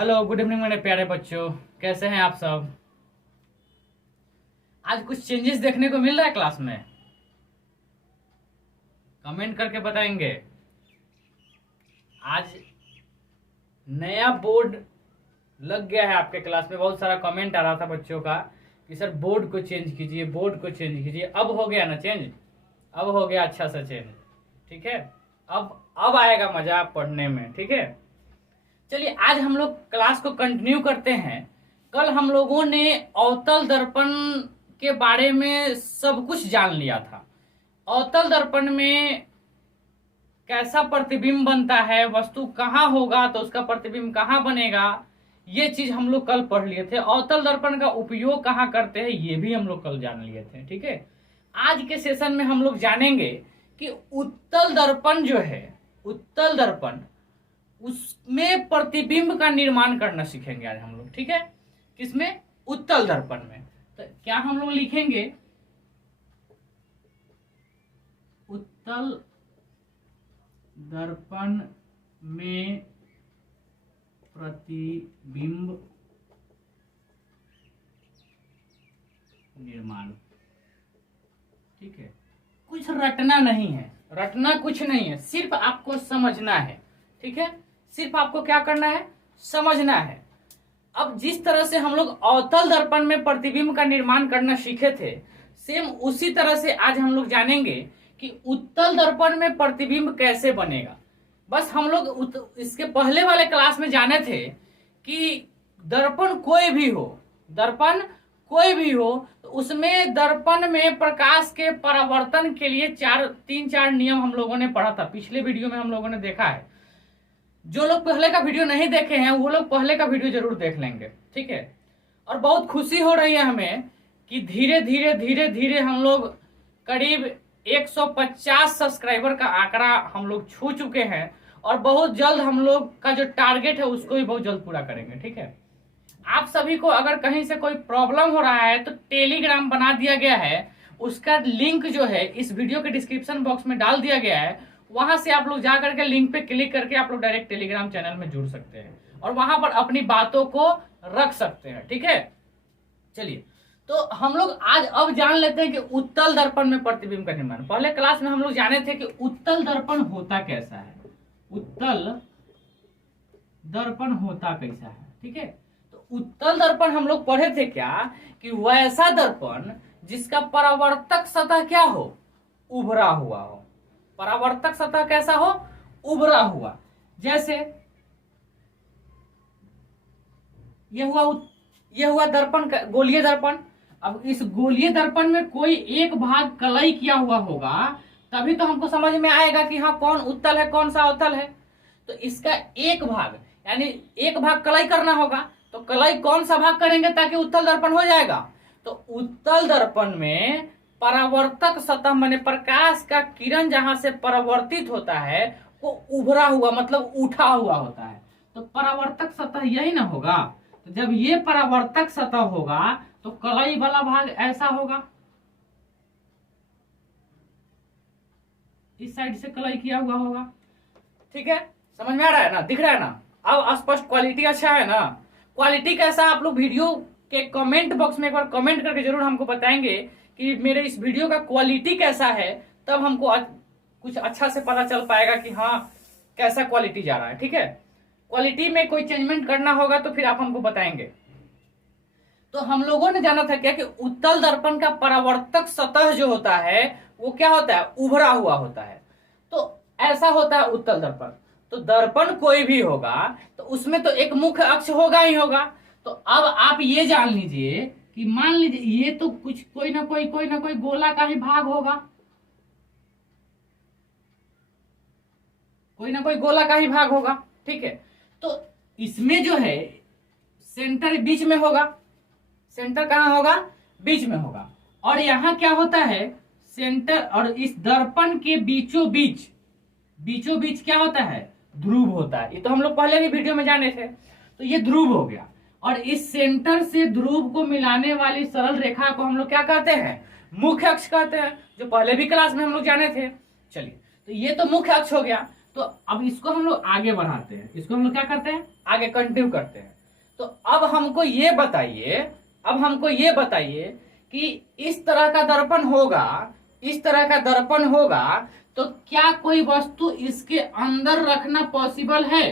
Hello, good evening मेरे प्यारे बच्चों। कैसे हैं आप सब? आज कुछ चेंजेस देखने को मिल रहा है क्लास में? कमेंट करके बताएंगे। आज नया बोर्ड लग गया है आपके क्लास में। बहुत सारा कमेंट आ रहा था बच्चों का कि सर बोर्ड को चेंज कीजिए, बोर्ड को चेंज कीजिए। अब हो गया ना चेंज, अब हो गया अच्छा सा चेंज। ठीक है, अब आएगा मजा पढ़ने में। ठीक है, चलिए आज हम लोग क्लास को कंटिन्यू करते हैं। कल हम लोगों ने अवतल दर्पण के बारे में सब कुछ जान लिया था। अवतल दर्पण में कैसा प्रतिबिंब बनता है, वस्तु कहाँ होगा तो उसका प्रतिबिंब कहाँ बनेगा, ये चीज हम लोग कल पढ़ लिए थे। अवतल दर्पण का उपयोग कहाँ करते हैं ये भी हम लोग कल जान लिए थे। ठीक है, आज के सेशन में हम लोग जानेंगे कि उत्तल दर्पण जो है, उत्तल दर्पण, उसमें प्रतिबिंब का निर्माण करना सीखेंगे आज हम लोग। ठीक है, किसमें? उत्तल दर्पण में। तो क्या हम लोग लिखेंगे? उत्तल दर्पण में प्रतिबिंब निर्माण। ठीक है, कुछ रटना नहीं है, रटना कुछ नहीं है, सिर्फ आपको समझना है। ठीक है, सिर्फ आपको क्या करना है? समझना है। अब जिस तरह से हम लोग अवतल दर्पण में प्रतिबिंब का निर्माण करना सीखे थे, सेम उसी तरह से आज हम लोग जानेंगे कि उत्तल दर्पण में प्रतिबिंब कैसे बनेगा। बस हम लोग इसके पहले वाले क्लास में जाने थे कि दर्पण कोई भी हो, दर्पण कोई भी हो तो उसमें दर्पण में प्रकाश के परावर्तन के लिए तीन चार नियम हम लोगों ने पढ़ा था। पिछले वीडियो में हम लोगों ने देखा है। जो लोग पहले का वीडियो नहीं देखे हैं वो लोग पहले का वीडियो जरूर देख लेंगे। ठीक है, और बहुत खुशी हो रही है हमें कि धीरे धीरे धीरे धीरे हम लोग करीब 150 सब्सक्राइबर का आंकड़ा हम लोग छू चुके हैं और बहुत जल्द हम लोग का जो टारगेट है उसको भी बहुत जल्द पूरा करेंगे। ठीक है, आप सभी को अगर कहीं से कोई प्रॉब्लम हो रहा है तो टेलीग्राम बना दिया गया है, उसका लिंक जो है इस वीडियो के डिस्क्रिप्शन बॉक्स में डाल दिया गया है। वहां से आप लोग जा करके लिंक पे क्लिक करके आप लोग डायरेक्ट टेलीग्राम चैनल में जुड़ सकते हैं और वहां पर अपनी बातों को रख सकते हैं। ठीक है, चलिए तो हम लोग आज अब जान लेते हैं कि उत्तल दर्पण में प्रतिबिंब का निर्माण। पहले क्लास में हम लोग जाने थे कि उत्तल दर्पण होता कैसा है, उत्तल दर्पण होता कैसा है। ठीक है, तो उत्तल दर्पण हम लोग पढ़े थे क्या कि वैसा दर्पण जिसका परावर्तक सतह क्या हो? उभरा हुआ हो। परावर्तक सतह कैसा हो? उभरा हुआ। जैसे यह हुआ दर्पण, गोलीय दर्पण। अब इस गोलीय दर्पण में कोई एक भाग कलई किया हुआ होगा तभी तो हमको समझ में आएगा कि हाँ कौन उत्तल है कौन सा अवतल है। तो इसका एक भाग यानी एक भाग कलई करना होगा, तो कलई कौन सा भाग करेंगे ताकि उत्तल दर्पण हो जाएगा? तो उत्तल दर्पण में परावर्तक सतह माने प्रकाश का किरण जहां से परावर्तित होता है वो उभरा हुआ मतलब उठा हुआ होता है। तो परावर्तक सतह यही ना होगा। तो जब ये परावर्तक सतह होगा तो कलई वाला भाग ऐसा होगा, इस साइड से कलई किया हुआ होगा। ठीक है, समझ में आ रहा है ना, दिख रहा है ना? अब स्पष्ट, क्वालिटी अच्छा है ना? क्वालिटी कैसा आप लोग वीडियो के कमेंट बॉक्स में एक बार कमेंट करके जरूर हमको बताएंगे कि मेरे इस वीडियो का क्वालिटी कैसा है, तब हमको कुछ अच्छा से पता चल पाएगा कि हाँ कैसा क्वालिटी जा रहा है। ठीक है, क्वालिटी में कोई चेंजमेंट करना होगा तो फिर आप हमको बताएंगे। तो हम लोगों ने जाना था क्या कि उत्तल दर्पण का परावर्तक सतह जो होता है वो क्या होता है? उभरा हुआ होता है। तो ऐसा होता है उत्तल दर्पण। तो दर्पण कोई भी होगा तो उसमें तो एक मुख्य अक्ष होगा ही होगा। तो अब आप ये जान लीजिए कि मान लीजिए ये तो कुछ कोई ना कोई गोला का ही भाग होगा, कोई ना कोई गोला का ही भाग होगा। ठीक है, तो इसमें जो है सेंटर बीच में होगा। सेंटर कहां होगा? बीच में होगा। और यहां क्या होता है? सेंटर और इस दर्पण के बीचों बीच क्या होता है? ध्रुव होता है। ये तो हम लोग पहले भी वीडियो में जाने थे। तो ये ध्रुव हो गया और इस सेंटर से ध्रुव को मिलाने वाली सरल रेखा को हम लोग क्या कहते हैं? मुख्य अक्ष कहते हैं, जो पहले भी क्लास में हम लोग जाने थे। चलिए, तो ये तो मुख्य अक्ष हो गया। तो अब इसको हम लोग आगे बढ़ाते हैं, इसको हम लोग क्या करते हैं, आगे कंटिन्यू करते हैं। तो अब हमको ये बताइए, अब हमको ये बताइए कि इस तरह का दर्पण होगा, इस तरह का दर्पण होगा तो क्या कोई वस्तु इसके अंदर रखना पॉसिबल है?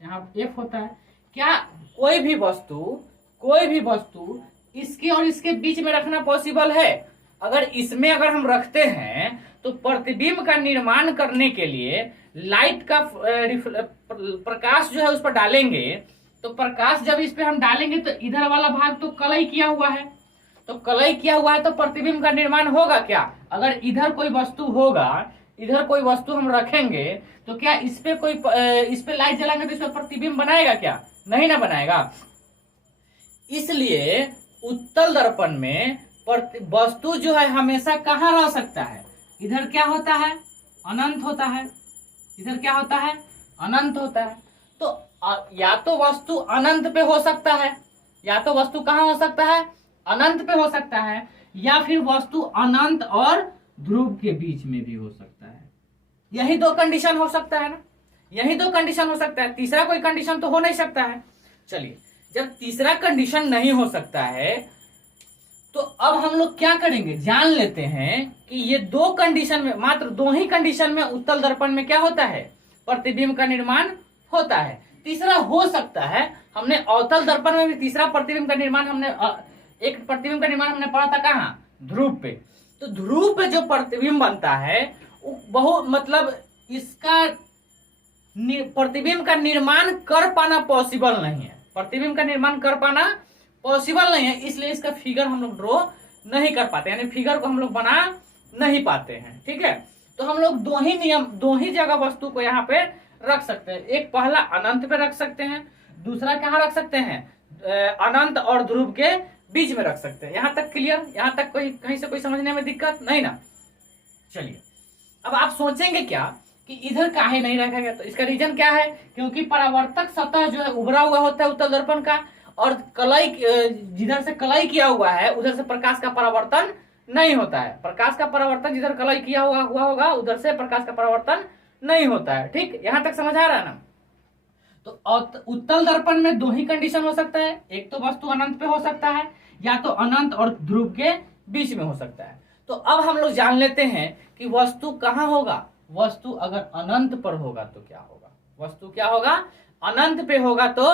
यहाँ एफ होता है, क्या कोई भी वस्तु, कोई भी वस्तु इसके और इसके बीच में रखना पॉसिबल है? अगर इसमें अगर हम रखते हैं तो प्रतिबिंब का निर्माण करने के लिए लाइट का प्रकाश जो है उस पर डालेंगे, तो प्रकाश जब इस पे हम डालेंगे तो इधर वाला भाग तो कलई किया हुआ है, तो कलई किया हुआ है तो प्रतिबिंब का निर्माण होगा क्या? अगर इधर कोई वस्तु होगा, इधर कोई वस्तु हम रखेंगे तो क्या इस पे लाइट जलाएंगे तो इस पे प्रतिबिंब बनाएगा क्या? नहीं ना बनाएगा। इसलिए उत्तल दर्पण में वस्तु जो है हमेशा कहाँ रह सकता है? इधर क्या होता है, अनंत होता है, इधर क्या होता है, अनंत होता है। तो या तो वस्तु अनंत पे हो सकता है, या तो वस्तु कहाँ हो सकता है, अनंत पे हो सकता है, या फिर वस्तु अनंत और ध्रुव के बीच में भी हो सकता है। यही दो कंडीशन हो सकता है ना, यही दो कंडीशन हो सकता है, तीसरा कोई कंडीशन तो हो नहीं सकता है। चलिए, जब तीसरा कंडीशन नहीं हो सकता है तो अब हम लोग क्या करेंगे, जान लेते हैं कि ये दो कंडीशन में, मात्र दो ही कंडीशन में उत्तल दर्पण में क्या होता है, प्रतिबिंब का निर्माण होता है। तीसरा हो सकता है, हमने अवतल दर्पण में भी तीसरा प्रतिबिंब का निर्माण एक प्रतिबिंब का निर्माण हमने पढ़ा था कहाँ, ध्रुव पे। तो ध्रुव पे जो प्रतिबिंब बनता है वो बहुत, मतलब इसका प्रतिबिंब का निर्माण कर पाना पॉसिबल नहीं है, प्रतिबिंब का निर्माण कर पाना पॉसिबल नहीं है, इसलिए इसका फिगर हम लोग ड्रॉ नहीं कर पाते, यानी फिगर को हम लोग बना नहीं पाते हैं। ठीक है, तो हम लोग दो ही नियम, दो ही जगह वस्तु को यहाँ पे रख सकते हैं। एक पहला अनंत पे रख सकते हैं, दूसरा कहाँ रख सकते हैं, अनंत और ध्रुव के बीच में रख सकते हैं। यहाँ तक क्लियर? यहाँ तक कोई कहीं से कोई समझने में दिक्कत नहीं ना? चलिए, अब आप सोचेंगे क्या कि इधर काहे नहीं रखा गया, तो इसका रीजन क्या है, क्योंकि परावर्तक सतह जो है उभरा हुआ होता है उत्तल दर्पण का, और कलई, जिधर से कलई किया हुआ है उधर से प्रकाश का परावर्तन नहीं होता है। प्रकाश का परावर्तन जिधर कलई किया हुआ होगा उधर से प्रकाश का परावर्तन नहीं होता है। ठीक, यहां तक समझ आ रहा है ना? तो उत्तल दर्पण में दो ही कंडीशन हो सकता है, एक तो वस्तु अनंत पे हो सकता है, या तो अनंत और ध्रुव के बीच में हो सकता है। तो अब हम लोग जान लेते हैं कि वस्तु कहाँ होगा। वस्तु अगर अनंत पर होगा तो क्या होगा, वस्तु क्या होगा, अनंत पे होगा तो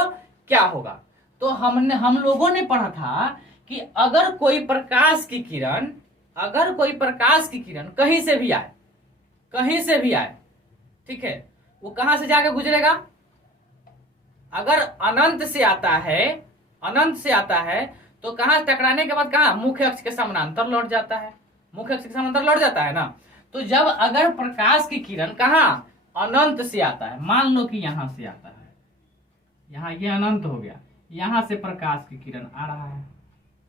क्या होगा। तो हम लोगों ने पढ़ा था कि अगर कोई प्रकाश की किरण, अगर कोई प्रकाश की किरण कहीं से भी आए, कहीं से भी आए, ठीक है, वो कहां से जाके गुजरेगा, अगर अनंत से आता है, अनंत से आता है तो कहां, टकराने के बाद कहां, मुख्य अक्ष के समानांतर लौट जाता है, मुख्य अक्ष के समानांतर लौट जाता है ना। तो जब अगर प्रकाश की किरण कहां, अनंत से आता है, मान लो कि यहां से आता है, यहां ये अनंत हो गया, यहां से प्रकाश की किरण आ रहा है,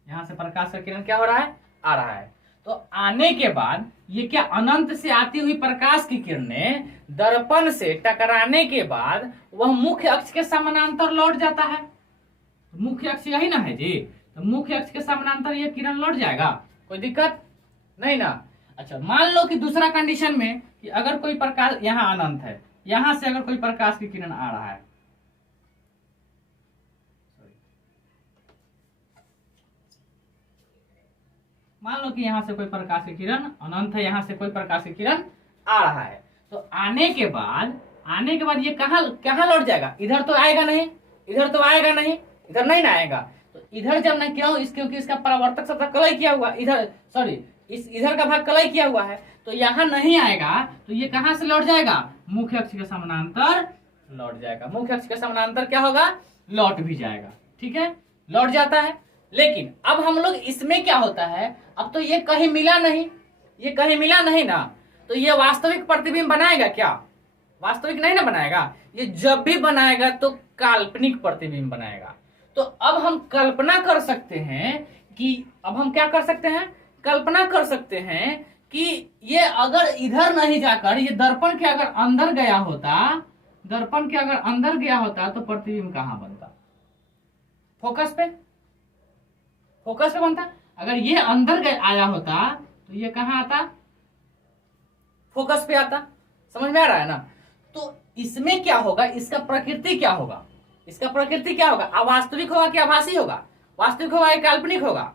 यहां से प्रकाश का किरण क्या हो रहा है, आ रहा है। तो आने के बाद ये क्या, अनंत से आती हुई प्रकाश की किरणें दर्पण से टकराने के बाद वह मुख्य अक्ष के समानांतर लौट जाता है। मुख्य अक्ष यही ना है जी, तो मुख्य अक्ष के समानांतर ये किरण लौट जाएगा, कोई दिक्कत नहीं ना। अच्छा, मान लो कि दूसरा कंडीशन में कि अगर कोई प्रकाश, यहाँ अनंत है, यहां से अगर कोई प्रकाश की किरण आ रहा है, मान लो कि यहां से कोई प्रकाश की किरण, अनंत है, यहां से कोई प्रकाश की किरण आ रहा है, तो आने के बाद ये कहां लौट जाएगा, इधर तो आएगा नहीं, इधर तो आएगा नहीं, इधर नहीं ना आएगा। तो इधर जब नहीं, क्यों, क्योंकि इसका परावर्तक सतह कलई किया हुआ, इधर सॉरी इधर का भाग कलई किया हुआ है, तो यहाँ नहीं आएगा, तो ये कहां से लौट जाएगा, मुख्य अक्ष के समानांतर लौट जाएगा। मुख्य अक्ष के समानांतर क्या होगा, लौट भी जाएगा। ठीक है, लौट जाता है। लेकिन अब हम लोग इसमें क्या होता है, अब तो ये कहीं मिला नहीं, ये कहीं मिला नहीं ना, तो ये वास्तविक प्रतिबिंब बनाएगा क्या, वास्तविक नहीं ना बनाएगा। ये जब भी बनाएगा तो काल्पनिक प्रतिबिंब बनाएगा। तो अब हम कल्पना कर सकते हैं कि, अब हम क्या कर सकते हैं, कल्पना कर सकते हैं कि ये अगर इधर नहीं जाकर ये दर्पण के अगर अंदर गया होता, दर्पण के अगर अंदर गया होता तो प्रतिबिंब कहां बनता, फोकस पे, फोकस पे बनता। अगर ये अंदर आया होता तो ये कहां आता, फोकस पे आता। समझ में आ रहा है ना। तो इसमें क्या होगा, इसका प्रकृति क्या होगा, इसका प्रकृति क्या होगा, अवास्तविक होगा कि आभासी होगा, वास्तविक होगा या काल्पनिक होगा।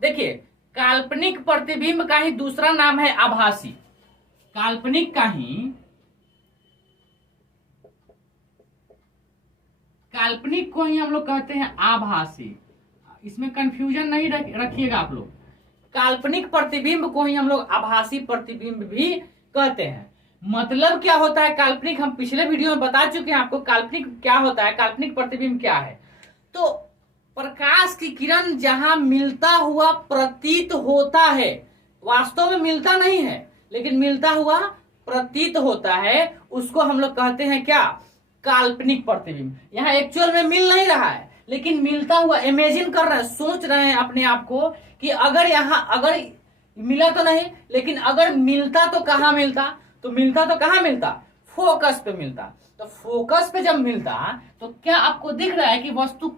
देखिए काल्पनिक प्रतिबिंब का ही दूसरा नाम है आभासी। काल्पनिक का ही, काल्पनिक को ही हम लोग कहते हैं आभासी। इसमें कंफ्यूजन नहीं रखिएगा आप लोग। काल्पनिक प्रतिबिंब को ही हम लोग आभासी प्रतिबिंब भी कहते हैं। मतलब क्या होता है काल्पनिक, हम पिछले वीडियो में बता चुके हैं आपको काल्पनिक क्या होता है, काल्पनिक प्रतिबिंब क्या है। तो प्रकाश की किरण जहां मिलता हुआ प्रतीत होता है, वास्तव में मिलता नहीं है लेकिन मिलता हुआ प्रतीत होता है, उसको हम लोग कहते हैं क्या, काल्पनिक प्रतिबिंब। यहाँ एक्चुअल में मिल नहीं रहा है लेकिन मिलता हुआ, इमेजिन कर रहे हैं, सोच रहे हैं अपने आप को कि अगर यहाँ, अगर मिला तो नहीं लेकिन अगर मिलता तो कहाँ मिलता, तो मिलता तो कहाँ मिलता, फोकस पे मिलता। तो फोकस पे जब मिलता तो क्या आपको दिख रहा है कि वस्तु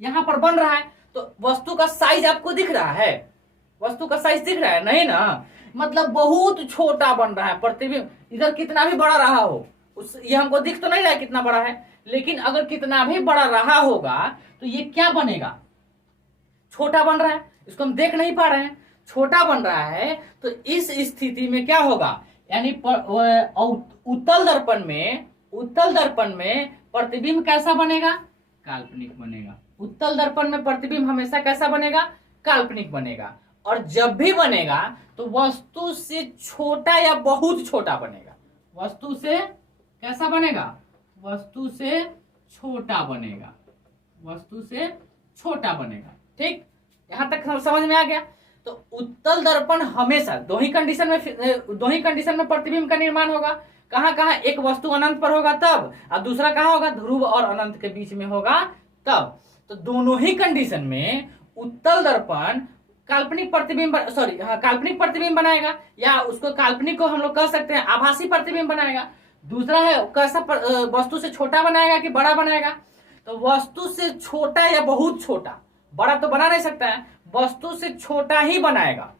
यहां पर बन रहा है, तो वस्तु का साइज आपको दिख रहा है, वस्तु का साइज दिख रहा है नहीं ना, मतलब बहुत छोटा बन रहा है प्रतिबिंब। इधर कितना भी बड़ा रहा हो उस, ये हमको दिख तो नहीं रहा है कितना बड़ा है, लेकिन अगर कितना भी बड़ा रहा होगा तो ये क्या बनेगा, छोटा बन रहा है, इसको हम देख नहीं पा रहे हैं, छोटा बन रहा है। तो इस स्थिति में क्या होगा, यानी उत्तल दर्पण में, उत्तल दर्पण में प्रतिबिंब कैसा बनेगा, काल्पनिक बनेगा। उत्तल दर्पण में प्रतिबिंब हमेशा कैसा बनेगा, काल्पनिक बनेगा। और जब भी बनेगा तो वस्तु से छोटा या बहुत छोटा बनेगा। वस्तु से कैसा बनेगा, वस्तु से छोटा बनेगा, वस्तु से छोटा बनेगा। ठीक, यहां तक समझ में आ गया। तो उत्तल दर्पण हमेशा दो ही कंडीशन में प्रतिबिंब का निर्माण होगा। कहां कहां, एक वस्तु अनंत पर होगा तब, और दूसरा कहां होगा, ध्रुव और अनंत के बीच में होगा तब। तो दोनों ही कंडीशन में उत्तल दर्पण काल्पनिक प्रतिबिंब, सॉरी हाँ, काल्पनिक प्रतिबिंब बनाएगा, या उसको काल्पनिक को हम लोग कह सकते हैं आभासी प्रतिबिंब बनाएगा। दूसरा है कैसा, वस्तु से छोटा बनाएगा कि बड़ा बनाएगा। तो वस्तु से छोटा या बहुत छोटा, बड़ा तो बना नहीं सकता है, वस्तु से छोटा ही बनाएगा।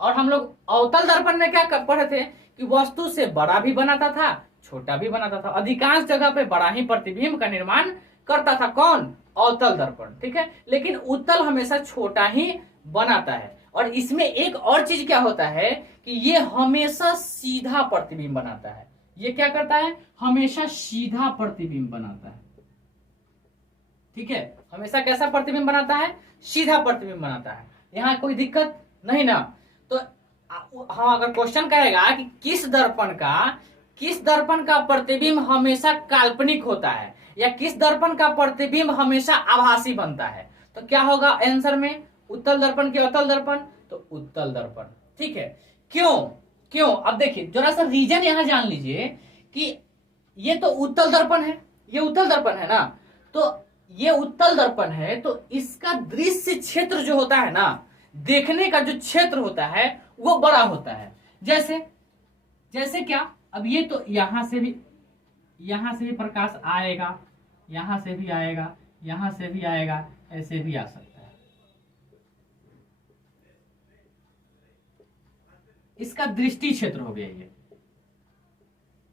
और हम लोग अवतल दर्पण में क्या पढ़े थे कि वस्तु से बड़ा भी बनाता था, छोटा भी बनाता था। अधिकांश जगह पे बड़ा ही प्रतिबिंब का निर्माण करता था, कौन, अवतल दर्पण। ठीक है, लेकिन उत्तल हमेशा छोटा ही बनाता है। और इसमें एक और चीज क्या होता है कि ये हमेशा सीधा प्रतिबिंब बनाता है। ये क्या करता है, हमेशा सीधा प्रतिबिंब बनाता है। ठीक है, हमेशा कैसा प्रतिबिंब बनाता है, सीधा प्रतिबिंब बनाता है। यहाँ कोई दिक्कत नहीं ना। तो हाँ, अगर क्वेश्चन कहेगा कि किस दर्पण का प्रतिबिंब हमेशा काल्पनिक होता है या किस दर्पण का प्रतिबिंब हमेशा आभासी बनता है, तो क्या होगा आंसर में, उत्तल दर्पण के अवतल दर्पण, तो उत्तल दर्पण। ठीक है, क्यों अब देखिए जरा सा रीजन यहां जान लीजिए कि ये तो उत्तल दर्पण है, ये उत्तल दर्पण है ना, तो ये उत्तल दर्पण है तो इसका दृश्य क्षेत्र जो होता है ना, देखने का जो क्षेत्र होता है वो बड़ा होता है। जैसे क्या, अब ये तो यहां से भी प्रकाश आएगा, यहां से भी आएगा, यहां से भी आएगा, ऐसे भी आ सकता है। इसका दृष्टि क्षेत्र हो गया, ये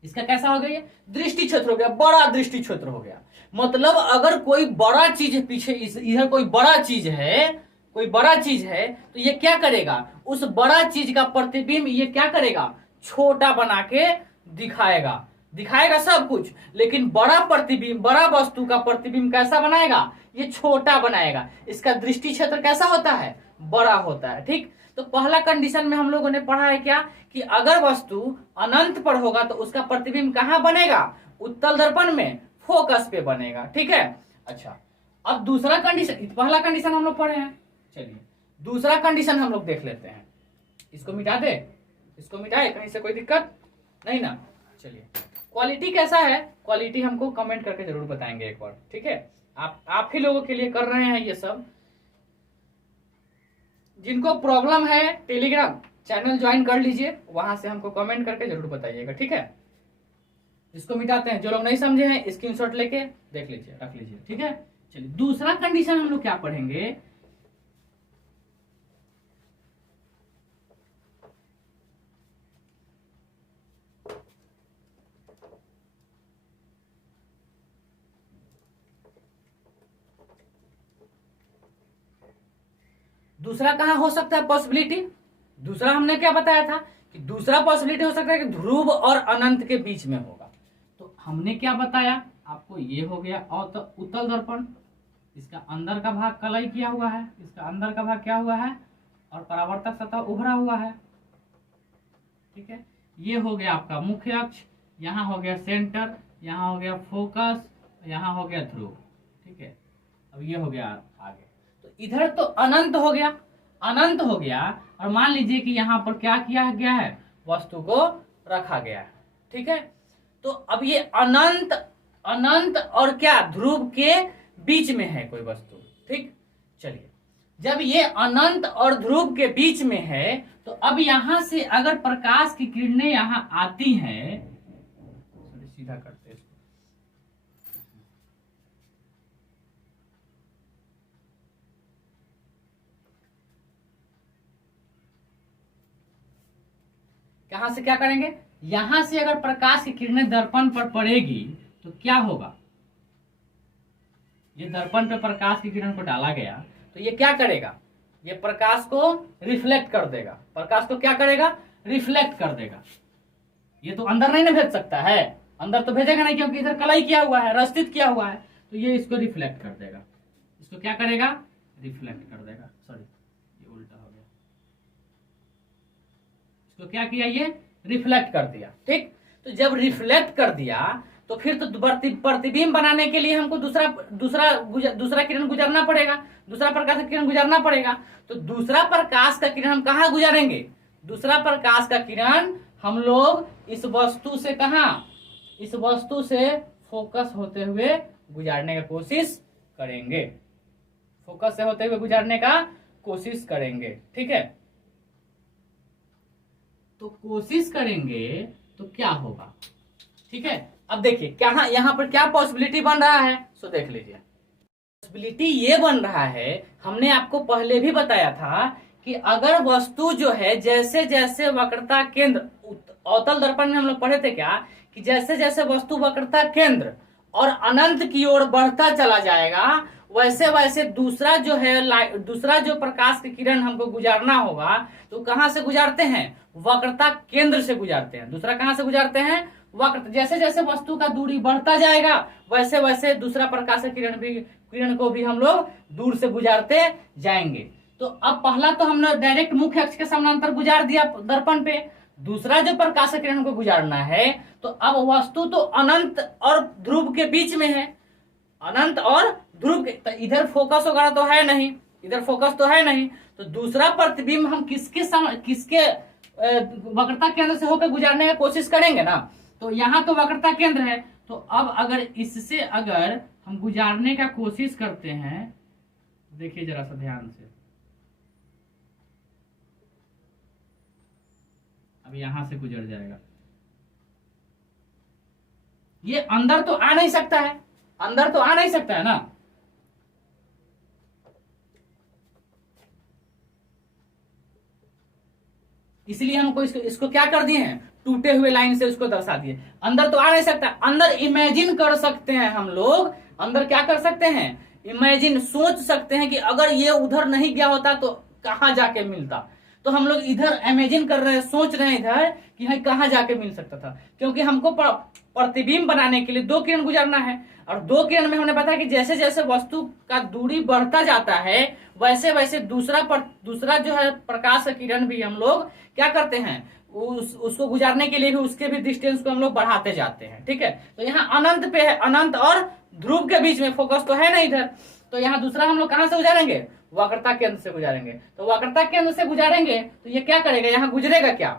इसका कैसा हो गया, दृष्टि क्षेत्र हो गया, बड़ा दृष्टि क्षेत्र हो गया। मतलब अगर कोई बड़ा चीज पीछे, इधर कोई बड़ा चीज है तो ये क्या करेगा, उस बड़ा चीज का प्रतिबिंब ये क्या करेगा, छोटा बना के दिखाएगा सब कुछ। लेकिन बड़ा वस्तु का प्रतिबिंब कैसा बनाएगा, ये छोटा बनाएगा। इसका दृष्टि क्षेत्र कैसा होता है, बड़ा होता है। ठीक, तो पहला कंडीशन में हम लोगों ने पढ़ा है क्या कि अगर वस्तु अनंत पर होगा तो उसका प्रतिबिंब कहां बनेगा, उत्तल दर्पण में, फोकस पे बनेगा। ठीक है, अच्छा अब दूसरा कंडीशन, पहला कंडीशन हम लोग पढ़े हैं, चलिए दूसरा कंडीशन हम लोग देख लेते हैं। इसको मिटा दे, इसको मिटाए, कहीं से कोई दिक्कत नहीं ना। चलिए क्वालिटी कैसा है, क्वालिटी हमको कमेंट करके जरूर बताएंगे एक बार। ठीक है, आप ही लोगों के लिए कर रहे हैं ये सब। जिनको प्रॉब्लम है टेलीग्राम चैनल ज्वाइन कर लीजिए, वहां से हमको कमेंट करके जरूर बताइएगा। ठीक है, इसको मिटाते हैं, जो लोग नहीं समझे हैं स्क्रीनशॉट लेके देख लीजिए, रख लीजिए। ठीक है, चलिए दूसरा कंडीशन हम लोग क्या पढ़ेंगे, दूसरा कहाँ हो सकता है पॉसिबिलिटी? दूसरा हमने क्या बताया था कि दूसरा पॉसिबिलिटी हो सकता है कि ध्रुव और अनंत के बीच में होगा। तो हमने क्या बताया आपको, ये हो गया उत्तल दर्पण, इसका अंदर का भाग कलई किया हुआ है, इसका अंदर का भाग क्या हुआ है, और परावर्तक सतह उभरा हुआ है। ठीक है, ये हो गया आपका मुख्य अक्ष, यहाँ हो गया सेंटर, यहाँ हो गया फोकस, यहाँ हो गया ध्रुव। ठीक है, अब ये हो गया आगे, तो इधर तो अनंत हो गया, अनंत हो गया, और मान लीजिए कि यहाँ पर क्या किया गया है, वस्तु को रखा गया है। ठीक है, तो अब ये अनंत, अनंत और क्या ध्रुव के बीच में है कोई वस्तु। ठीक, चलिए, जब ये अनंत और ध्रुव के बीच में है, तो अब यहां से अगर प्रकाश की किरणें यहां आती हैं, सीधा करते हैं इसको, कहां से क्या करेंगे, यहां से अगर प्रकाश की किरणें दर्पण पर पड़ेगी तो क्या होगा, ये दर्पण पे प्रकाश की किरण को डाला गया तो ये क्या करेगा, ये प्रकाश को रिफ्लेक्ट कर देगा, प्रकाश को क्या करेगा, रिफ्लेक्ट कर देगा। ये तो अंदर नहीं ना भेज सकता है, अंदर तो भेजेगा नहीं क्योंकि इधर कलाई किया हुआ है, रस्तित किया हुआ है, तो ये इसको रिफ्लेक्ट कर देगा, इसको क्या करेगा, रिफ्लेक्ट कर देगा। सॉरी, ये उल्टा हो गया, इसको क्या किया, ये रिफ्लेक्ट कर दिया। ठीक, तो जब रिफ्लेक्ट कर दिया तो फिर तो प्रतिबिंब बनाने के लिए हमको दूसरा किरण गुजरना पड़ेगा, दूसरा प्रकाश का किरण गुजरना पड़ेगा। तो दूसरा प्रकाश का किरण हम कहाँ गुजारेंगे, दूसरा प्रकाश का किरण हम लोग इस वस्तु से कहा, इस वस्तु से फोकस होते हुए गुजारने का कोशिश करेंगे, फोकस से होते हुए गुजारने का कोशिश करेंगे। ठीक है, तो कोशिश करेंगे तो क्या होगा। ठीक है, अब देखिए क्या यहाँ पर क्या पॉसिबिलिटी बन रहा है, सो देख लीजिए। पॉसिबिलिटी ये बन रहा है, हमने आपको पहले भी बताया था कि अगर वस्तु जो है जैसे जैसे वक्रता केंद्र, अवतल दर्पण में हम लोग पढ़े थे क्या, कि जैसे जैसे वस्तु वक्रता केंद्र और अनंत की ओर बढ़ता चला जाएगा, वैसे वैसे दूसरा जो है, दूसरा जो प्रकाश की किरण हमको गुजारना होगा तो कहां से गुजारते हैं, वक्रता केंद्र से गुजारते हैं। दूसरा कहां से गुजारते हैं, वक्र, जैसे जैसे वस्तु का दूरी बढ़ता जाएगा वैसे वैसे दूसरा प्रकाश किरण को भी हम लोग दूर से गुजारते जाएंगे। तो अब पहला तो हमने डायरेक्ट मुख्य अक्ष के समानांतर गुजार दिया दर्पण पे, दूसरा जो प्रकाश किरण को गुजारना है तो अब वस्तु तो अनंत और ध्रुव के बीच में है, अनंत और ध्रुव के, तो इधर फोकस वगैरह तो है नहीं, इधर फोकस तो है नहीं, तो दूसरा प्रतिबिंब हम किसके वक्रता केंद्र से होकर गुजारने की कोशिश करेंगे ना। तो यहाँ तो वक्रता केंद्र है, तो अब अगर इससे अगर हम गुजारने का कोशिश करते हैं, देखिए जरा सा ध्यान से, अब यहां से गुजर जाएगा, ये अंदर तो आ नहीं सकता है, अंदर तो आ नहीं सकता है ना, इसलिए हमको इसको क्या कर दिए हैं, टूटे हुए लाइन से उसको दर्शा दिए। अंदर तो आ नहीं सकता, अंदर इमेजिन कर सकते हैं हम लोग, अंदर क्या कर सकते हैं, इमेजिन, सोच सकते हैं कि अगर ये उधर नहीं गया होता तो कहां जाके मिलता। तो हम लोग इधर इमेजिन कर रहे हैं, सोच रहे हैं इधर कि है कहां जाके मिल सकता था, क्योंकि हमको प्रतिबिंब बनाने के लिए दो किरण गुजरना है, और दो किरण में हमने बताया कि जैसे जैसे वस्तु का दूरी बढ़ता जाता है वैसे वैसे दूसरा जो है प्रकाश किरण भी हम लोग क्या करते हैं, उसको गुजारने के लिए भी उसके भी डिस्टेंस को हम लोग बढ़ाते जाते हैं। ठीक है, तो यहाँ अनंत पे है, अनंत और ध्रुव के बीच में फोकस तो है ना इधर, तो यहाँ दूसरा हम लोग कहां से गुजारेंगे, वक्रता केंद्र से गुजारेंगे। तो वक्रता केंद्र से गुजारेंगे तो ये क्या करेगा, यहाँ गुजरेगा क्या,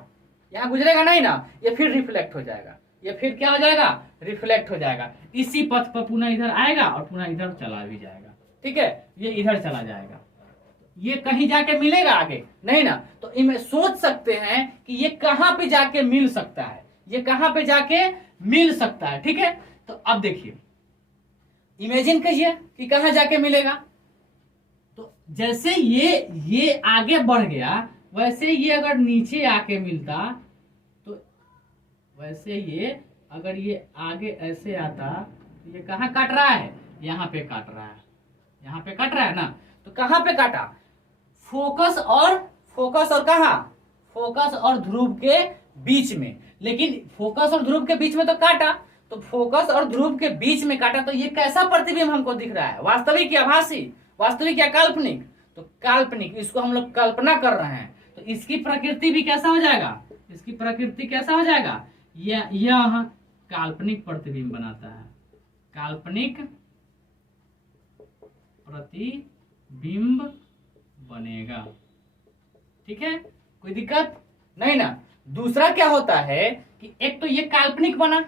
यहाँ गुजरेगा नहीं ना, ये फिर रिफ्लेक्ट हो जाएगा, ये फिर क्या हो जाएगा, रिफ्लेक्ट हो जाएगा, इसी पथ पर पुनः इधर आएगा और पुनः इधर चला भी जाएगा। ठीक है, ये इधर चला जाएगा, ये कहीं जाके मिलेगा आगे नहीं ना, तो इनमें सोच सकते हैं कि ये कहां पे जाके मिल सकता है, ये कहां पे जाके मिल सकता है। ठीक है, तो अब देखिए, इमेजिन कीजिए कि कहां जाके मिलेगा, तो जैसे ये आगे बढ़ गया वैसे ये अगर नीचे आके मिलता, तो वैसे ये अगर ये आगे ऐसे आता, ये कहां काट रहा है, यहाँ पे काट रहा है, यहाँ पे काट रहा है ना, तो कहां पे काटा, फोकस और कहा, फोकस और ध्रुव के बीच में। लेकिन फोकस और ध्रुव के बीच में तो काटा, तो फोकस और ध्रुव के बीच में काटा, तो ये कैसा प्रतिबिंब हमको दिख रहा है, वास्तविक या आभासी, वास्तविक या काल्पनिक? तो काल्पनिक, इसको हम लोग कल्पना कर रहे हैं, तो इसकी प्रकृति भी कैसा हो जाएगा, इसकी प्रकृति कैसा हो जाएगा, यह काल्पनिक प्रतिबिंब बनाता है, काल्पनिक प्रतिबिंब बनेगा। ठीक है, कोई दिक्कत नहीं ना। दूसरा क्या होता है कि एक तो ये काल्पनिक बना,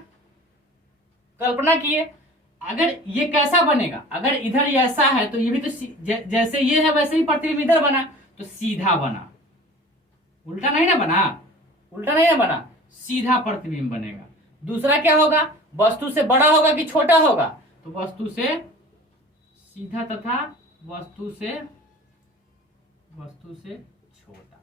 कल्पना किए, अगर ये कैसा बनेगा, अगर इधर ऐसा है तो ये भी तो जैसे ये है वैसे ही प्रतिबिंब इधर बना, तो सीधा बना, उल्टा नहीं ना बना, उल्टा नहीं ना बना, सीधा प्रतिबिंब बनेगा। दूसरा क्या होगा, वस्तु से बड़ा होगा कि छोटा होगा, तो वस्तु से सीधा तथा वस्तु से छोटा।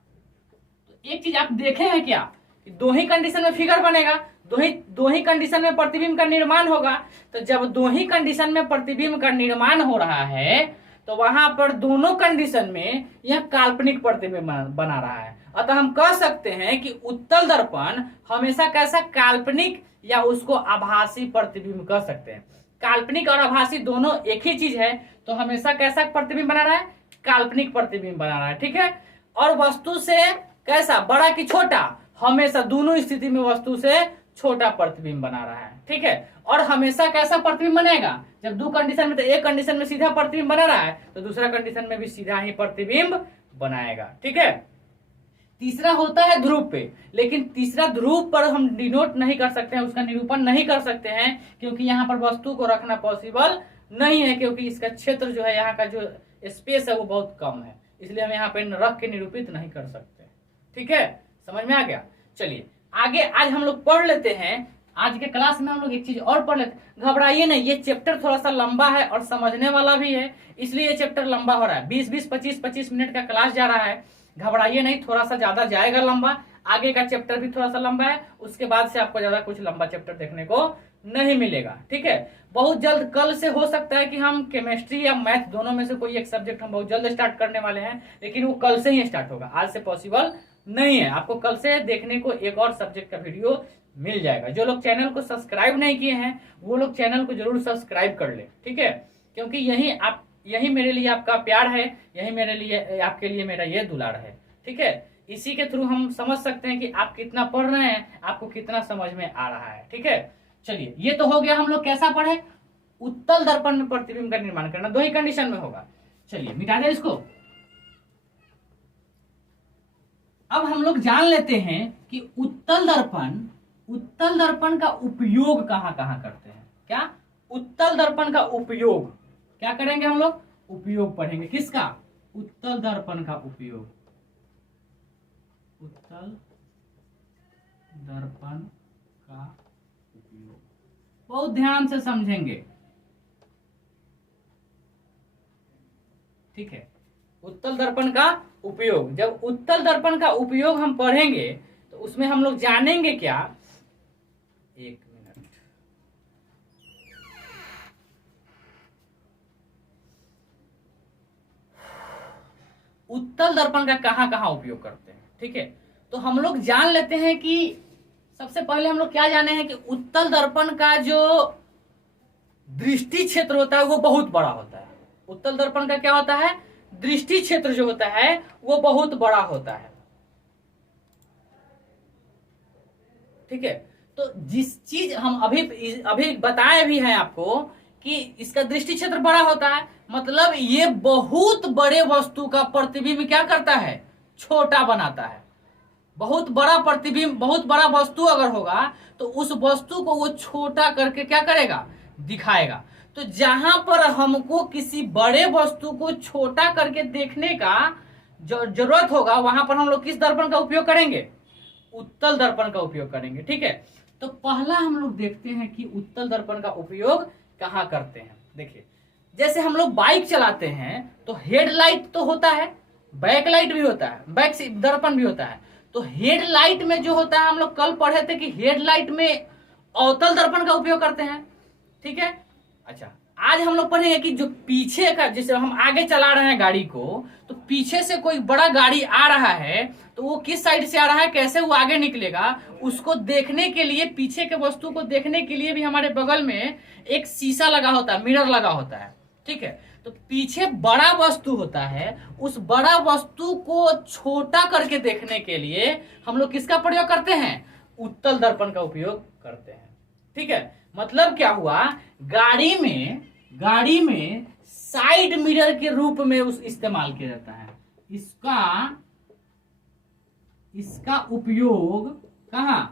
तो एक चीज आप देखे हैं क्या, दो ही कंडीशन में फिगर बनेगा, दो ही कंडीशन में प्रतिबिंब का निर्माण होगा। तो जब दो ही कंडीशन में प्रतिबिंब का निर्माण हो रहा है तो वहां पर दोनों कंडीशन में यह काल्पनिक प्रतिबिंब बना रहा है। अतः हम कह सकते हैं कि उत्तल दर्पण हमेशा कैसा, काल्पनिक या उसको आभासी प्रतिबिंब कह सकते हैं। काल्पनिक और आभासी दोनों एक ही चीज है, तो हमेशा कैसा प्रतिबिंब बना रहा है, काल्पनिक प्रतिबिंब बना रहा है। ठीक है, और वस्तु से कैसा, बड़ा कि छोटा, हमेशा दोनों स्थिति में वस्तु से छोटा प्रतिबिंब बना रहा है। ठीक है, और हमेशा कैसा प्रतिबिंब बनेगा, जब दो कंडीशन में, तो एक कंडीशन में सीधा प्रतिबिंब बना रहा है तो दूसरा कंडीशन में भी सीधा ही प्रतिबिंब बनाएगा। ठीक है, तीसरा होता है ध्रुव पे, लेकिन तीसरा ध्रुव पर हम डिनोट नहीं कर सकते हैं, उसका निरूपण नहीं कर सकते हैं, क्योंकि यहाँ पर वस्तु को रखना पॉसिबल नहीं है, क्योंकि इसका क्षेत्र जो है, यहाँ का जो स्पेस है वो बहुत कम है, इसलिए हम यहाँ पे रख के निरूपित नहीं कर सकते। ठीक है, समझ में आ गया। चलिए आगे आज हम लोग पढ़ लेते हैं, आज के क्लास में हम लोग एक चीज और पढ़ लेते हैं। घबराइए नहीं, ये चैप्टर थोड़ा सा लंबा है और समझने वाला भी है, इसलिए ये चैप्टर लंबा हो रहा है। 20-20, 25-25 मिनट का क्लास जा रहा है, घबराइए नहीं, थोड़ा सा ज्यादा जाएगा लंबा। आगे का चैप्टर भी थोड़ा सा लंबा है, उसके बाद से आपको ज्यादा कुछ लंबा चैप्टर देखने को नहीं मिलेगा। ठीक है, बहुत जल्द कल से हो सकता है कि हम केमिस्ट्री या मैथ दोनों में से कोई एक सब्जेक्ट हम बहुत जल्द स्टार्ट करने वाले हैं, लेकिन वो कल से ही स्टार्ट होगा, आज से पॉसिबल नहीं है। आपको कल से देखने को एक और सब्जेक्ट का वीडियो मिल जाएगा। जो लोग चैनल को सब्सक्राइब नहीं किए हैं वो लोग चैनल को जरूर सब्सक्राइब कर ले। ठीक है, क्योंकि यही मेरे लिए आपका प्यार है, यही मेरे लिए, आपके लिए मेरा ये दुलार है। ठीक है, इसी के थ्रू हम समझ सकते हैं कि आप कितना पढ़ रहे हैं, आपको कितना समझ में आ रहा है। ठीक है, चलिए ये तो हो गया, हम लोग कैसा पढ़े, उत्तल दर्पण में प्रतिबिंब का निर्माण करना, दो ही कंडीशन में होगा। चलिए मिटा दे इसको। अब हम लोग जान लेते हैं कि उत्तल दर्पण का उपयोग कहां कहां करते हैं। क्या, उत्तल दर्पण का उपयोग क्या करेंगे हम लोग, उपयोग पढ़ेंगे किसका, उत्तल दर्पण का उपयोग, उत्तल दर्पण का उपयोग बहुत ध्यान से समझेंगे। ठीक है, उत्तल दर्पण का उपयोग, जब उत्तल दर्पण का उपयोग हम पढ़ेंगे तो उसमें हम लोग जानेंगे क्या, एक मिनट, उत्तल दर्पण का कहां कहां उपयोग करते हैं। ठीक है, तो हम लोग जान लेते हैं कि सबसे पहले हम लोग क्या जाने हैं कि उत्तल दर्पण का जो दृष्टि क्षेत्र होता है वो बहुत बड़ा होता है। उत्तल दर्पण का क्या होता है, दृष्टि क्षेत्र जो होता है वो बहुत बड़ा होता है। ठीक है, तो जिस चीज हम अभी बताए भी हैं आपको कि इसका दृष्टि क्षेत्र बड़ा होता है, मतलब ये बहुत बड़े वस्तु का प्रतिबिंब क्या करता है, छोटा बनाता है। बहुत बड़ा प्रतिबिंब, बहुत बड़ा वस्तु अगर होगा तो उस वस्तु को वो छोटा करके क्या करेगा, दिखाएगा। तो जहां पर हमको किसी बड़े वस्तु को छोटा करके देखने का जरूरत होगा वहां पर हम लोग किस दर्पण का उपयोग करेंगे, उत्तल दर्पण का उपयोग करेंगे। ठीक है, तो पहला हम लोग देखते हैं कि उत्तल दर्पण का उपयोग कहां करते हैं। देखिए, जैसे हम लोग बाइक चलाते हैं तो हेडलाइट तो होता है, बैक लाइट भी होता है, बैक दर्पण भी होता है। तो हेडलाइट में जो होता है, हम लोग कल पढ़े थे कि हेडलाइट में अवतल दर्पण का उपयोग करते हैं। ठीक है, अच्छा आज हम लोग पढ़ेंगे कि जो पीछे का, जैसे हम आगे चला रहे हैं गाड़ी को, तो पीछे से कोई बड़ा गाड़ी आ रहा है तो वो किस साइड से आ रहा है, कैसे वो आगे निकलेगा, उसको देखने के लिए, पीछे के वस्तु को देखने के लिए भी हमारे बगल में एक शीशा लगा होता है, मिरर लगा होता है। ठीक है, तो पीछे बड़ा वस्तु होता है, उस बड़ा वस्तु को छोटा करके देखने के लिए हम लोग किसका प्रयोग करते हैं, उत्तल दर्पण का उपयोग करते हैं। ठीक है, मतलब क्या हुआ, गाड़ी में साइड मिरर के रूप में उस इस्तेमाल किया जाता है। इसका उपयोग कहां,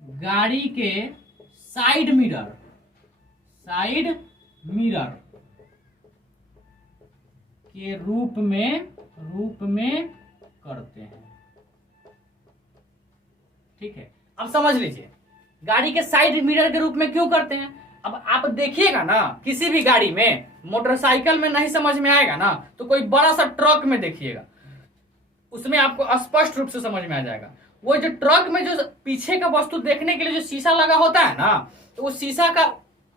गाड़ी के साइड मिरर के रूप में करते हैं। ठीक है, अब समझ लीजिए गाड़ी के साइड मिरर के रूप में क्यों करते हैं। अब आप देखिएगा ना, किसी भी गाड़ी में, मोटरसाइकिल में नहीं समझ में आएगा ना, तो कोई बड़ा सा ट्रक में देखिएगा, उसमें आपको स्पष्ट रूप से समझ में आ जाएगा। वो जो ट्रक में जो पीछे का वस्तु देखने के लिए जो शीशा लगा होता है ना, तो वो शीशा का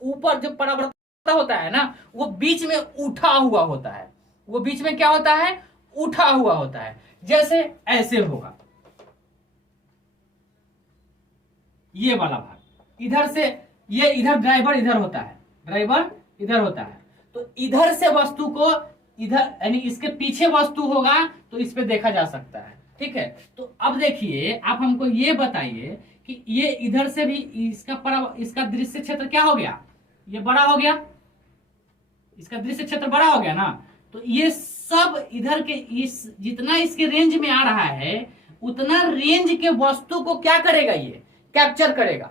ऊपर जो परावर्तन होता है ना, वो बीच में उठा हुआ होता है। वो बीच में क्या होता है, उठा हुआ होता है। जैसे ऐसे होगा, ये वाला भाग इधर से, ये इधर ड्राइवर इधर होता है, तो इधर से वस्तु को इधर, यानी इसके पीछे वस्तु होगा तो इस पे देखा जा सकता है। ठीक है, तो अब देखिए, आप हमको ये बताइए कि ये इधर से भी इसका दृश्य क्षेत्र क्या हो गया, ये बड़ा हो गया, इसका दृश्य क्षेत्र बड़ा हो गया ना, तो ये सब इधर के जितना इसके रेंज में आ रहा है, उतना रेंज के वस्तु को क्या करेगा, ये कैप्चर करेगा।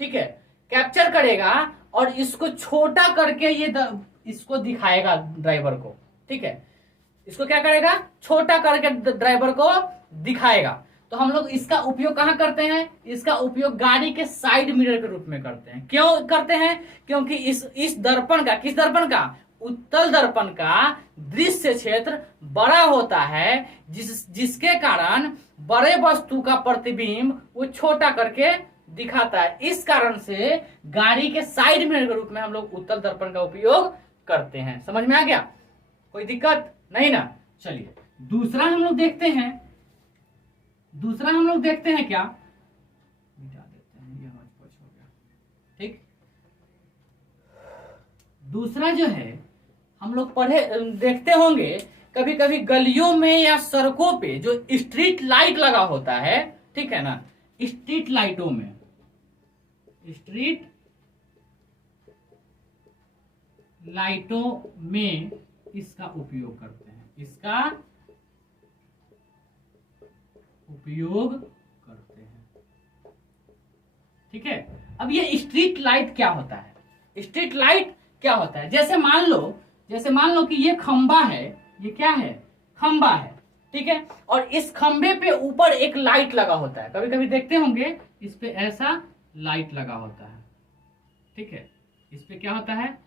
ठीक है, कैप्चर करेगा और इसको छोटा करके ये इसको दिखाएगा ड्राइवर को। ठीक है, इसको क्या करेगा, छोटा करके ड्राइवर को दिखाएगा। तो हम लोग इसका उपयोग कहां करते हैं, इसका उपयोग गाड़ी के साइड मिरर के रूप में करते हैं। क्यों करते हैं, क्योंकि इस दर्पण का, किस दर्पण का, उत्तल दर्पण का दृश्य क्षेत्र बड़ा होता है, जिसके कारण बड़े वस्तु का प्रतिबिंब वो छोटा करके दिखाता है। इस कारण से गाड़ी के साइड मिरर के रूप में हम लोग उत्तल दर्पण का उपयोग करते हैं। समझ में आ गया, कोई दिक्कत नहीं ना। चलिए दूसरा हम लोग देखते हैं, क्या, मिटा देते हैं, ये हो गया। ठीक, दूसरा जो है हम लोग देखते होंगे कभी कभी गलियों में या सड़कों पे जो स्ट्रीट लाइट लगा होता है। ठीक है ना, स्ट्रीट लाइटों में इसका उपयोग करते हैं, ठीक है। अब ये स्ट्रीट लाइट क्या होता है, जैसे मान लो कि ये खंबा है, ये क्या है, खंबा है। ठीक है, और इस खंबे पे ऊपर एक लाइट लगा होता है, कभी कभी देखते होंगे इस पे ऐसा लाइट लगा होता है। ठीक है, इस पे क्या होता है,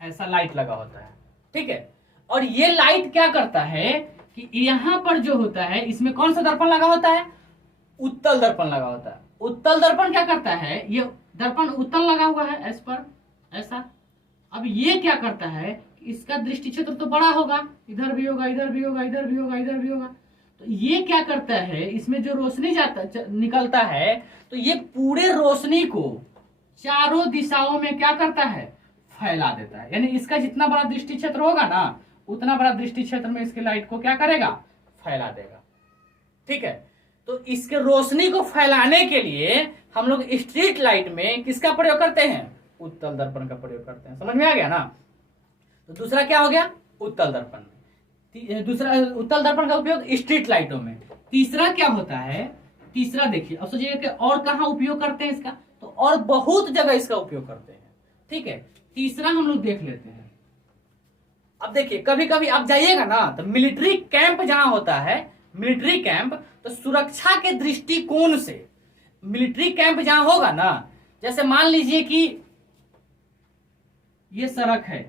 ऐसा लाइट लगा होता है। ठीक है, और ये लाइट क्या करता है कि यहां पर जो होता है, इसमें कौन सा दर्पण लगा होता है, उत्तल दर्पण लगा होता है। उत्तल दर्पण क्या करता है, ये दर्पण उत्तल लगा हुआ है इस पर ऐसा। अब ये क्या करता है, इसका दृष्टि क्षेत्र तो बड़ा होगा, इधर भी होगा, इधर भी होगा, इधर भी होगा, इधर भी होगा। तो ये क्या करता है, इसमें जो रोशनी निकलता है, तो ये पूरे रोशनी को चारों दिशाओं में क्या करता है, फैला देता है। यानी इसका जितना बड़ा दृष्टि क्षेत्र होगा ना, उतना बड़ा दृष्टि क्षेत्र में इसके लाइट को क्या करेगा, फैला देगा। ठीक है, तो इसके रोशनी को फैलाने के लिए हम लोग स्ट्रीट लाइट में किसका प्रयोग करते हैं, उत्तल दर्पण का प्रयोग करते हैं। समझ में आ गया ना। तो दूसरा क्या हो गया, उत्तल दर्पण। दूसरा उत्तल दर्पण का उपयोग स्ट्रीट लाइटों में। तीसरा क्या होता है, तीसरा देखिए, अब सोचिए कि और कहां उपयोग करते हैं इसका, तो और बहुत जगह इसका उपयोग करते हैं। ठीक है, तीसरा हम लोग देख लेते हैं। अब देखिए, कभी कभी आप जाइएगा ना, तो मिलिट्री कैंप जहां होता है, मिलिट्री कैंप, तो सुरक्षा के दृष्टिकोण से मिलिट्री कैंप जहां होगा ना, जैसे मान लीजिए कि ये सड़क है,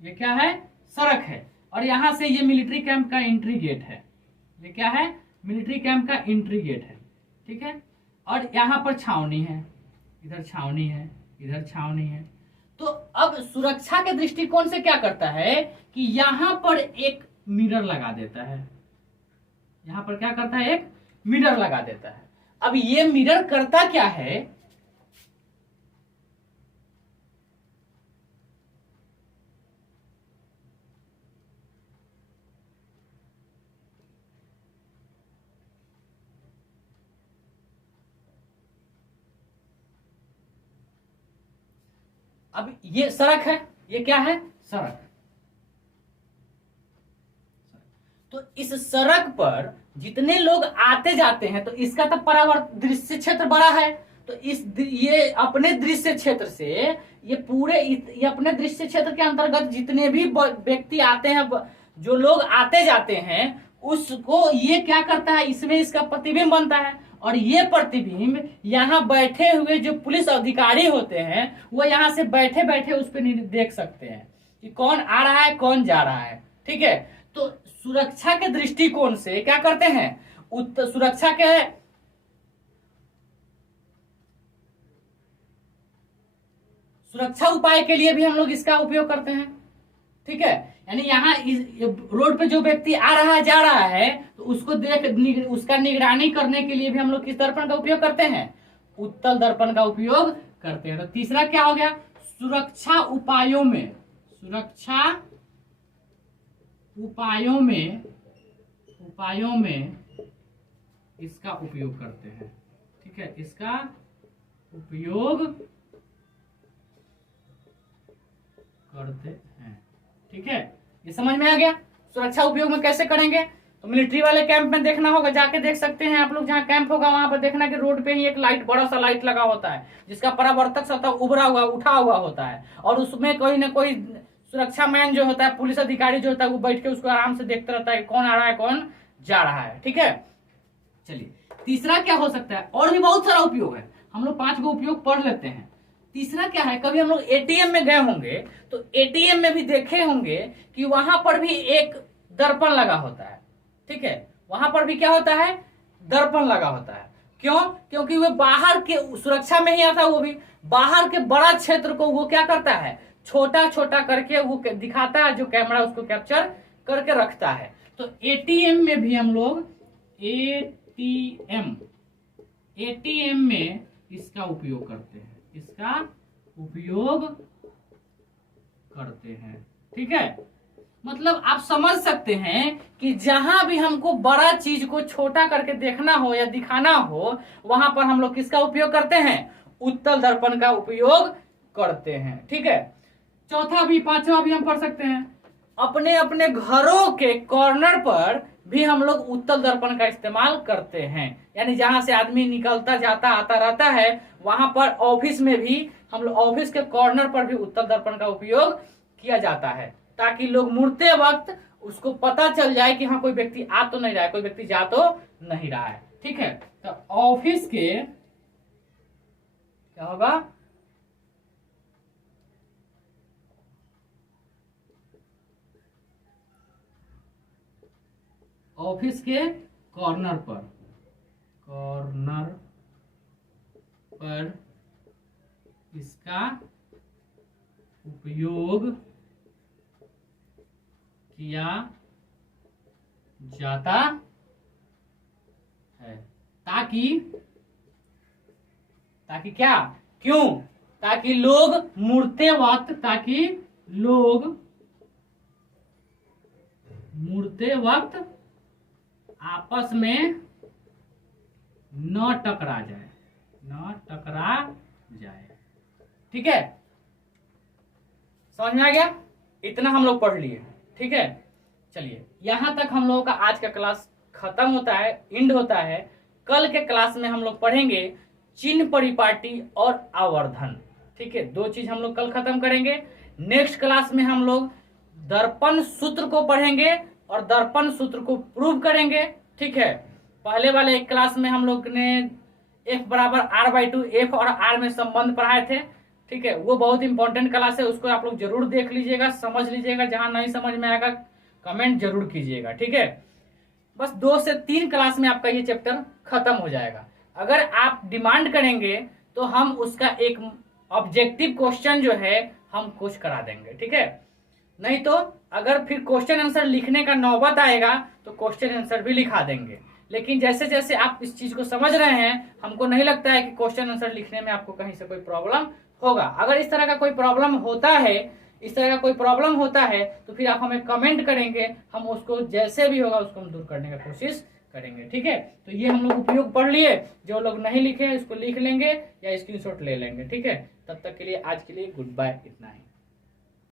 ये क्या है, सड़क है, और यहां से ये मिलिट्री कैंप का एंट्री गेट है। ये क्या है, मिलिट्री कैंप का एंट्री गेट है। ठीक है, और यहां पर छावनी है, इधर छावनी है, इधर छावनी है। तो अब सुरक्षा के दृष्टिकोण से क्या करता है कि यहां पर एक मिरर लगा देता है, यहां पर क्या करता है, एक मिरर लगा देता है। अब ये मिरर करता क्या है, अब ये सड़क है, ये क्या है, सड़क। तो इस सड़क पर जितने लोग आते जाते हैं, तो इसका तो परावर्त दृश्य क्षेत्र बड़ा है, तो ये अपने दृश्य क्षेत्र से ये अपने दृश्य क्षेत्र के अंतर्गत जितने भी व्यक्ति आते हैं, जो लोग आते जाते हैं, उसको ये क्या करता है, इसमें इसका प्रतिबिंब बनता है। और ये प्रतिबिंब यहाँ बैठे हुए जो पुलिस अधिकारी होते हैं, वो यहाँ से बैठे बैठे उस पर देख सकते हैं कि कौन आ रहा है, कौन जा रहा है। ठीक है, तो सुरक्षा के दृष्टिकोण से क्या करते हैं, सुरक्षा उपाय के लिए भी हम लोग इसका उपयोग करते हैं। ठीक है, यानी यहाँ रोड पे जो व्यक्ति आ रहा है, जा रहा है, तो उसको उसका निगरानी करने के लिए भी हम लोग किस दर्पण का उपयोग करते हैं, उत्तल दर्पण का उपयोग करते हैं। तो तीसरा क्या हो गया, सुरक्षा उपायों में इसका उपयोग करते हैं। ठीक है, इसका उपयोग करते हैं। ठीक है, ये समझ में आ गया सुरक्षा उपयोग में कैसे करेंगे। तो मिलिट्री वाले कैंप में देखना होगा, जाके देख सकते हैं आप लोग, जहाँ कैंप होगा वहां पर देखना कि रोड पे ही एक लाइट, बड़ा सा लाइट लगा होता है, जिसका परावर्तक सतह उभरा हुआ, उठा हुआ होता है, और उसमें कोई ना कोई सुरक्षा मैन जो होता है, पुलिस अधिकारी जो होता है, वो बैठ के उसको आराम से देखता रहता है कौन आ रहा है, कौन जा रहा है। ठीक है, चलिए तीसरा क्या हो सकता है, और भी बहुत सारा उपयोग है, हम लोग 5 गो उपयोग पढ़ लेते हैं। तीसरा क्या है, कभी हम लोग एटीएम में गए होंगे, तो एटीएम में भी देखे होंगे कि वहां पर भी एक दर्पण लगा होता है। ठीक है, वहां पर भी क्या होता है, दर्पण लगा होता है। क्यों, क्योंकि वो बाहर के सुरक्षा में ही आता है, वो भी बाहर के बड़ा क्षेत्र को वो क्या करता है, छोटा छोटा करके वो दिखाता है, जो कैमरा उसको कैप्चर करके रखता है। तो एटीएम में भी हम लोग एटीएम में इसका उपयोग करते हैं, इसका उपयोग करते हैं। ठीक है, मतलब आप समझ सकते हैं कि जहां भी हमको बड़ा चीज को छोटा करके देखना हो या दिखाना हो, वहां पर हम लोग किसका उपयोग करते हैं, उत्तल दर्पण का उपयोग करते हैं। ठीक है, चौथा भी, पांचवा भी हम पढ़ सकते हैं, अपने अपने घरों के कॉर्नर पर भी हम लोग उत्तल दर्पण का इस्तेमाल करते हैं। यानी जहां से आदमी निकलता जाता आता रहता है, वहां पर ऑफिस में भी हम लोग, ऑफिस के कॉर्नर पर भी उत्तल दर्पण का उपयोग किया जाता है, ताकि लोग मुड़ते वक्त उसको पता चल जाए कि हाँ कोई व्यक्ति आ तो नहीं रहा है, कोई व्यक्ति जा तो नहीं रहा है। ठीक है, तो ऑफिस के क्या होगा, ऑफिस के कॉर्नर पर इसका उपयोग किया जाता है, ताकि क्या, क्यों, ताकि लोग मुड़ते वक्त आपस में न टकरा जाए। ठीक है, समझ में आ गया, इतना हम लोग पढ़ लिए। ठीक है, चलिए यहां तक हम लोगों का आज का क्लास खत्म होता है, एंड होता है। कल के क्लास में हम लोग पढ़ेंगे चिन्ह परिपाटी और आवर्धन। ठीक है, 2 चीज हम लोग कल खत्म करेंगे। नेक्स्ट क्लास में हम लोग दर्पण सूत्र को पढ़ेंगे और दर्पण सूत्र को प्रूव करेंगे। ठीक है, पहले वाले एक क्लास में हम लोग ने F बराबर R/2 F और R में संबंध पढ़ाए थे। ठीक है, वो बहुत इंपॉर्टेंट क्लास है, उसको आप लोग जरूर देख लीजिएगा, समझ लीजिएगा, जहां नहीं समझ में आएगा कमेंट जरूर कीजिएगा। ठीक है, बस 2 से 3 क्लास में आपका ये चैप्टर खत्म हो जाएगा। अगर आप डिमांड करेंगे तो हम उसका एक ऑब्जेक्टिव क्वेश्चन जो है हम कुछ करा देंगे, ठीक है। नहीं तो अगर फिर क्वेश्चन आंसर लिखने का नौबत आएगा तो क्वेश्चन आंसर भी लिखा देंगे। लेकिन जैसे जैसे आप इस चीज को समझ रहे हैं, हमको नहीं लगता है कि क्वेश्चन आंसर लिखने में आपको कहीं से कोई प्रॉब्लम होगा। अगर इस तरह का कोई प्रॉब्लम होता है, इस तरह का कोई प्रॉब्लम होता है तो फिर आप हमें कमेंट करेंगे, हम उसको जैसे भी होगा उसको हम दूर करने का कोशिश करेंगे, ठीक है। तो ये हम लोग उपयोग पढ़ लिए, जो लोग नहीं लिखे इसको लिख लेंगे या स्क्रीनशॉट ले लेंगे, ठीक है। तब तक के लिए आज के लिए गुड बाय, इतना ही।